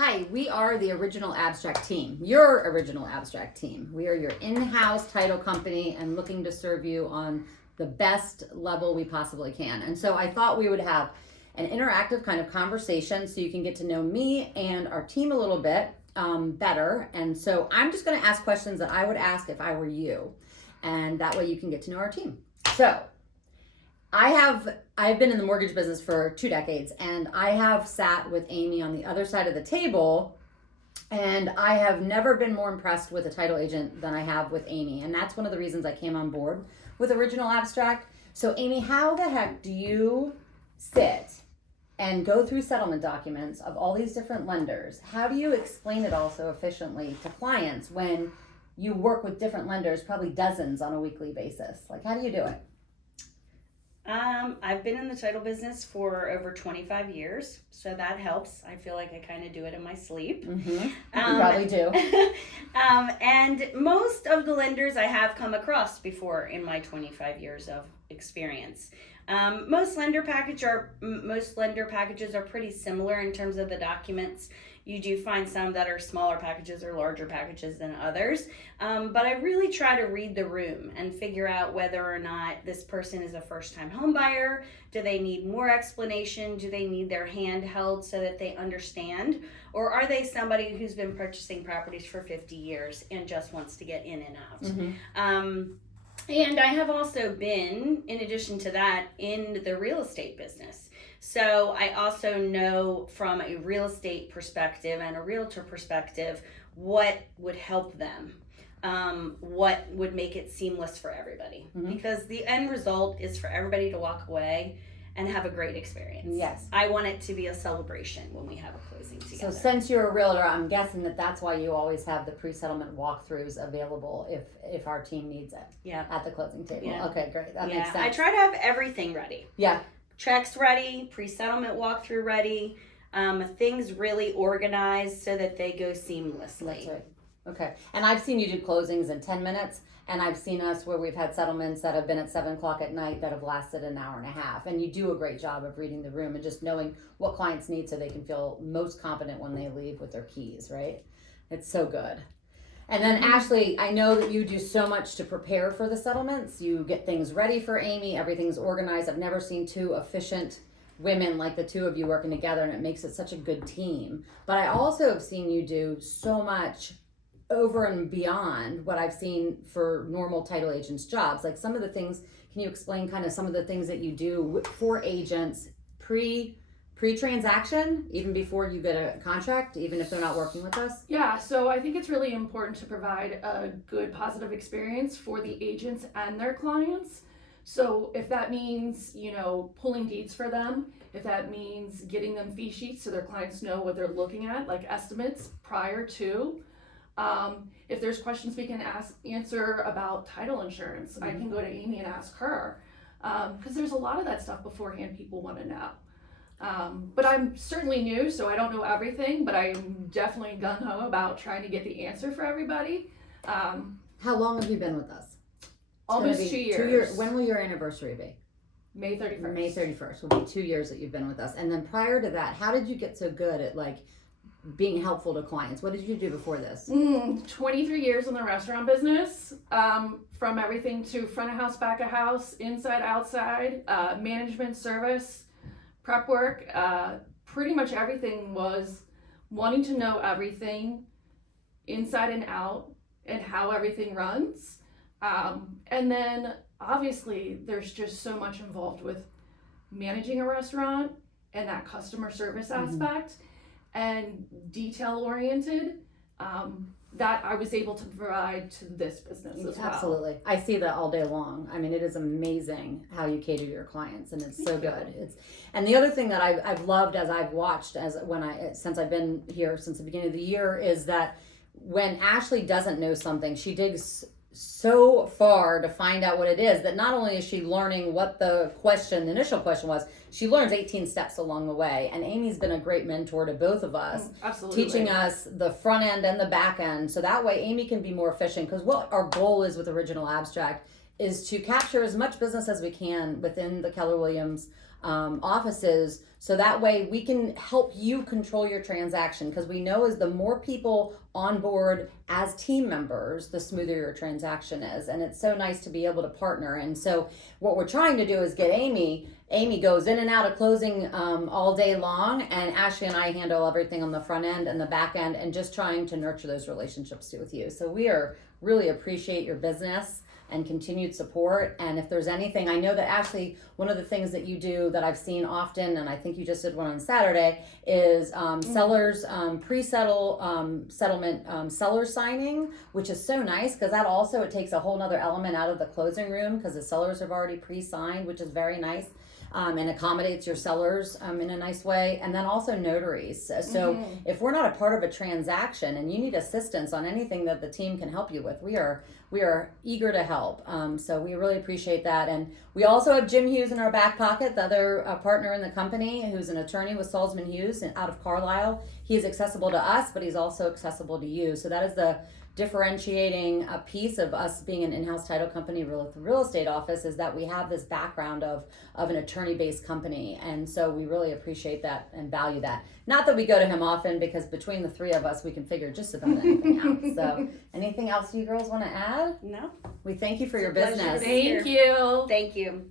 Hi, we are the Original Abstract team, your Original Abstract team. We are your in-house title company and looking to serve you on the best level we possibly can. And so I thought we would have an interactive kind of conversation so you can get to know me and our team a little bit better. And so I'm just going to ask questions that I would ask if I were you. And that way you can get to know our team. So I've been in the mortgage business for 2 decades, and I have sat with Amy on the other side of the table, and I have never been more impressed with a title agent than I have with Amy. And that's one of the reasons I came on board with Original Abstract. So Amy, how the heck do you sit and go through settlement documents of all these different lenders? How do you explain it all so efficiently to clients when you work with different lenders, probably dozens on a weekly basis? Like, how do you do it? I've been in the title business for over 25 years, so that helps. I feel like I kind of do it in my sleep. Mm-hmm. You probably do. And most of the lenders I have come across before in my 25 years of experience. Most lender packages are pretty similar in terms of the documents. You do find some that are smaller packages or larger packages than others. But I really try to read the room and figure out whether or not this person is a first-time home buyer. Do they need more explanation? Do they need their hand held so that they understand? Or are they somebody who's been purchasing properties for 50 years and just wants to get in and out? Mm-hmm. And I have also been, in addition to that, in the real estate business. So I also know from a real estate perspective and a realtor perspective what would help them, what would make it seamless for everybody. Mm-hmm. Because the end result is for everybody to walk away and have a great experience. Yes. I want it to be a celebration when we have a closing together. So since you're a realtor, I'm guessing that's why you always have the pre-settlement walkthroughs available if our team needs it. Yeah. At the closing table. Yeah. Okay, great. That makes sense. I try to have everything ready. Yeah. Checks ready, pre-settlement walkthrough ready, things really organized so that they go seamlessly. That's right. Okay. And I've seen you do closings in 10 minutes. And I've seen us where we've had settlements that have been at 7 o'clock at night that have lasted an hour and a half. And you do a great job of reading the room and just knowing what clients need so they can feel most confident when they leave with their keys, right? It's so good. And then Ashley, I know that you do so much to prepare for the settlements. You get things ready for Amy. Everything's organized. I've never seen 2 efficient women like the 2 of you working together, and it makes it such a good team. But I also have seen you do so much over and beyond what I've seen for normal title agents' jobs. Like some of the things, can you explain kind of some of the things that you do for agents pre-transaction, even before you get a contract, even if they're not working with us? Yeah, so I think it's really important to provide a good positive experience for the agents and their clients. So if that means, pulling deeds for them, if that means getting them fee sheets so their clients know what they're looking at, like estimates prior to, if there's questions we can answer about title insurance, mm-hmm. I can go to Amy and ask her, because there's a lot of that stuff beforehand people want to know. But I'm certainly new, so I don't know everything, but I'm definitely gung-ho about trying to get the answer for everybody. How long have you been with us? Almost 2 years. When will your anniversary be? May 31st. May 31st will be 2 years that you've been with us. And then prior to that, how did you get so good at being helpful to clients? What did you do before this? 23 years in the restaurant business, from everything to front of house, back of house, inside, outside, management, service, prep work. Pretty much everything was wanting to know everything inside and out and how everything runs. And then obviously there's just so much involved with managing a restaurant and that customer service aspect. Mm-hmm. And detail oriented, that I was able to provide to this business as well. Absolutely. I see that all day long. I mean, it is amazing how you cater to your clients, and it's so good. And the other thing that I've loved as I've watched since I've been here since the beginning of the year is that when Ashley doesn't know something, she digs so far to find out what it is that not only is she learning what the initial question was, she learns 18 steps along the way. And Amy's been a great mentor to both of us, absolutely, teaching us the front end and the back end. So that way Amy can be more efficient, because what our goal is with Original Abstract is to capture as much business as we can within the Keller Williams offices, so that way we can help you control your transaction, because we know as the more people on board as team members, the smoother your transaction is. And it's so nice to be able to partner. And so what we're trying to do is get Amy goes in and out of closing all day long, and Ashley and I handle everything on the front end and the back end, and just trying to nurture those relationships with you. So we really appreciate your business and continued support. And if there's anything, I know that Ashley, one of the things that you do that I've seen often, and I think you just did one on Saturday, is sellers settlement seller signing, which is so nice, because that also, it takes a whole nother element out of the closing room, because the sellers have already pre-signed, which is very nice. And accommodates your sellers in a nice way. And then also notaries. So if we're not a part of a transaction and you need assistance on anything that the team can help you with, we are eager to help. So we really appreciate that. And we also have Jim Hughes in our back pocket, the other partner in the company, who's an attorney with Salzman Hughes out of Carlisle. He's accessible to us, but he's also accessible to you. So that is the differentiating a piece of us being an in-house title company with a real estate office, is that we have this background of an attorney-based company. And so we really appreciate that and value that. Not that we go to him often, because between the three of us, we can figure just about anything out. So anything else you girls want to add? No. We thank you for your It's a pleasure business. to be here. Thank you. Thank you.